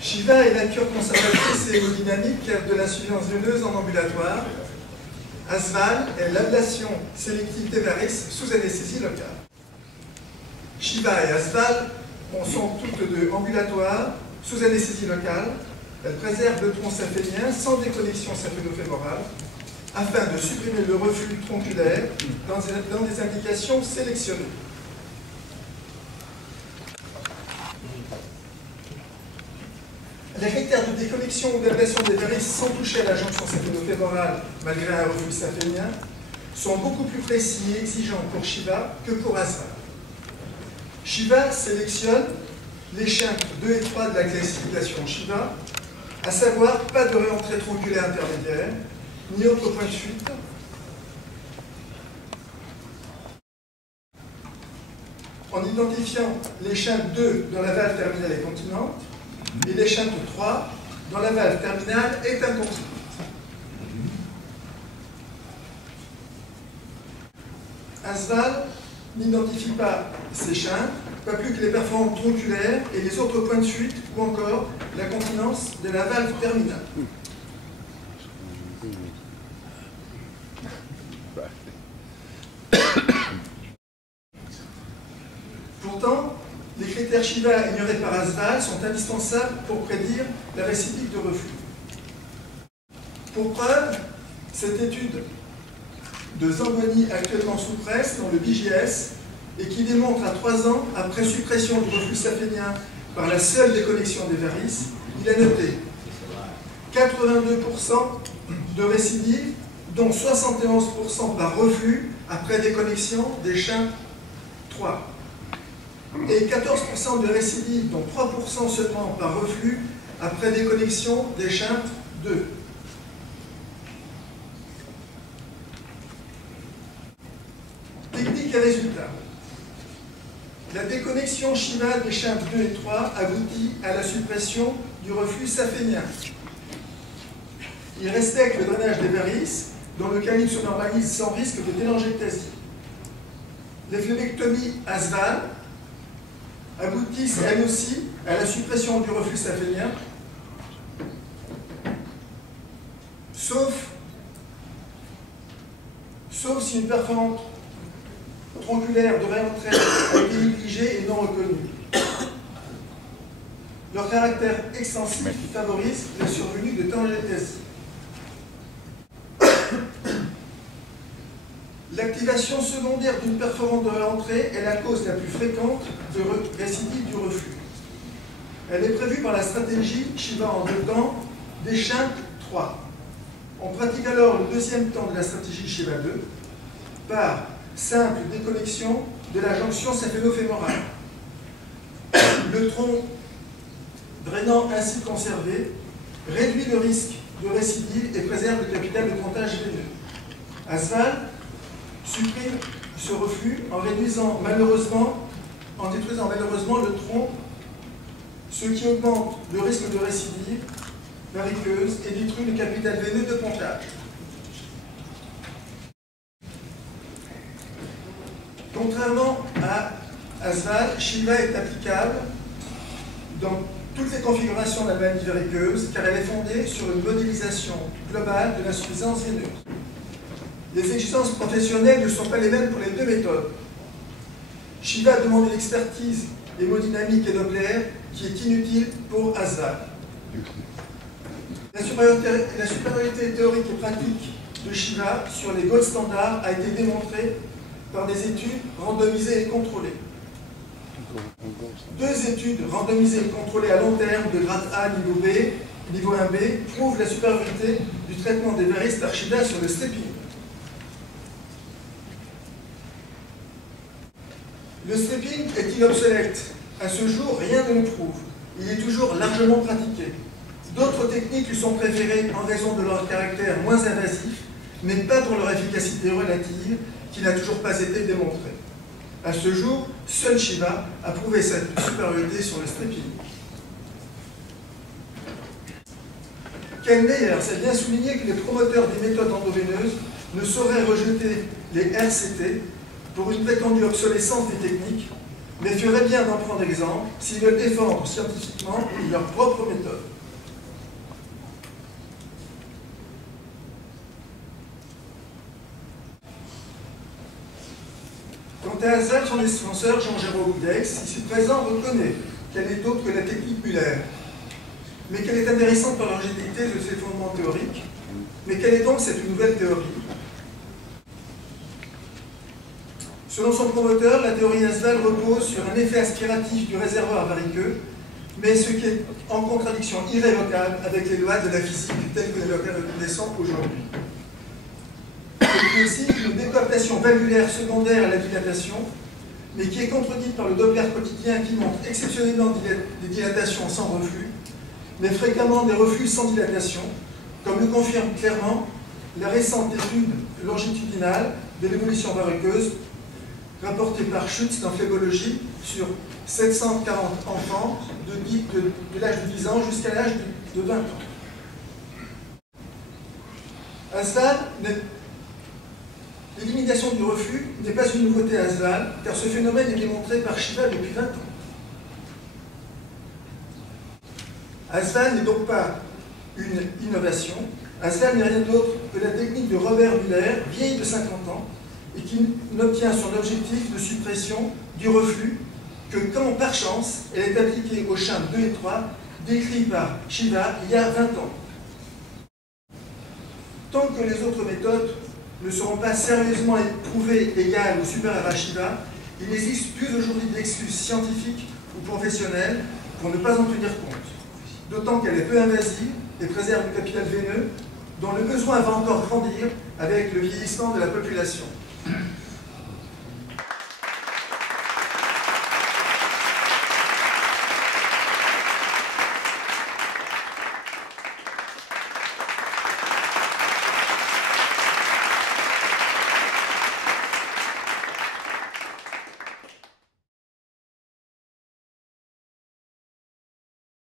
Shiva est la cure conservatrice et hémodynamique de l'insuffisance veineuse en ambulatoire. Asval est l'ablation sélective des varices sous anesthésie locale. Shiva et Asval sont toutes deux ambulatoires sous anesthésie locale. Elles préservent le tronc saphénien sans déconnexion saphéno-fémorale afin de supprimer le reflux tronculaire dans des indications sélectionnées. Les critères de déconnexion ou d'ablation des varices sans toucher à la jonction saphéno-fémorale malgré un reflux saphénien sont beaucoup plus précis et exigeants pour Shiva que pour Asval. Shiva sélectionne les shunts 2 et 3 de la classification Shiva, à savoir pas de réentrée tronculaire intermédiaire, ni autre point de fuite, en identifiant les shunts 2 dans la valve terminale et continente, et les shunts 3 dans la valve terminale est incontinente. Asval n'identifie pas ces shunts, pas plus que les perforantes tronculaires et les autres points de fuite, ou encore la continence de la valve terminale. Pourtant, les critères Shiva ignorés par Asval sont indispensables pour prédire la récidive de reflux. Pour preuve, cette étude de Zamboni actuellement sous presse dans le BJS et qui démontre à 3 ans, après suppression du reflux saphénien par la seule déconnexion des varices, il a noté 82% de récidive, dont 71% par reflux après déconnexion des shunts 3. Et 14% de récidive, dont 3% seulement par reflux après déconnexion des shunts 2. Technique et résultat. La déconnexion Shiva des shunts 2 et 3 aboutit à la suppression du reflux saphénien. Il respecte le drainage des varices, dont le canal se normalise sans risque de télangiectasie. Les phlémectomies Asval aboutissent elles aussi à la suppression du reflux saphénien, sauf si une perforante tronculaire de réentrée a été négligée et non reconnue. Leur caractère extensif favorise la survenue de télangiectasie. L'activation secondaire d'une perforante de réentrée est la cause la plus fréquente de récidive du reflux. Elle est prévue par la stratégie Shiva en 2 temps des shunts 3. On pratique alors le deuxième temps de la stratégie Shiva 2 par simple déconnexion de la jonction saphéno-fémorale. Le tronc drainant ainsi conservé réduit le risque de récidive et préserve le capital de pontage veineux. Asval supprime ce reflux en détruisant malheureusement le tronc, ce qui augmente le risque de récidive variceuse et détruit le capital veineux de pontage. Contrairement à Asval, Shiva est applicable dans toutes les configurations de la maladie variceuse car elle est fondée sur une modélisation globale de l'insuffisance veineuse. Les exigences professionnelles ne sont pas les mêmes pour les deux méthodes. Shiva demande une expertise hémodynamique et Doppler qui est inutile pour Asval. La supériorité théorique et pratique de Shiva sur les gold standards a été démontrée par des études randomisées et contrôlées. 2 études randomisées et contrôlées à long terme de grade A niveau B, niveau 1B, prouvent la supériorité du traitement des varices par Shiva sur le stepping. Le stepping est-il obsolète? À ce jour, rien ne le prouve. Il est toujours largement pratiqué. D'autres techniques lui sont préférées en raison de leur caractère moins invasif, mais pas pour leur efficacité relative, qui n'a toujours pas été démontrée. À ce jour, seul Shiva a prouvé cette supériorité sur le stepping. Ken Meyer s'est bien souligné que les promoteurs des méthodes endoveineuses ne sauraient rejeter les RCT pour une prétendue obsolescence des techniques, mais ferait bien d'en prendre exemple s'ils veulent défendre scientifiquement leur propre méthode. Quant à Asval, son défenseur Jean-Jérôme Dex, ici présent, reconnaît qu'elle n'est autre que la technique Muller, mais qu'elle est intéressante par l'originalité de ses fondements théoriques. Mais quelle est donc cette nouvelle théorie? Selon son promoteur, la théorie Asval repose sur un effet aspiratif du réservoir variceux, mais ce qui est en contradiction irrévocable avec les lois de la physique telles que nous les connaissons aujourd'hui. C'est aussi une décoaptation valvulaire secondaire à la dilatation, mais qui est contredite par le Doppler quotidien qui montre exceptionnellement des dilatations sans reflux, mais fréquemment des reflux sans dilatation, comme le confirme clairement la récente étude longitudinale de l'évolution variceuse rapportée par Schütz dans Phlébologie sur 740 enfants de l'âge de 10 ans jusqu'à l'âge de 20 ans. Asval, l'élimination du reflux n'est pas une nouveauté à Asval, car ce phénomène est démontré par Shiva depuis 20 ans. Asval n'est donc pas une innovation. Asval n'est rien d'autre que la technique de Robert Müller, vieille de 50 ans, et qui n'obtient son objectif de suppression du reflux que quand, par chance, elle est appliquée aux chambres 2 et 3, décrits par Shiva il y a 20 ans. Tant que les autres méthodes ne seront pas sérieusement prouvées égales ou supérieures à Shiva, il n'existe plus aujourd'hui d'excuse scientifique ou professionnelle pour ne pas en tenir compte. D'autant qu'elle est peu invasive et préserve le capital veineux, dont le besoin va encore grandir avec le vieillissement de la population.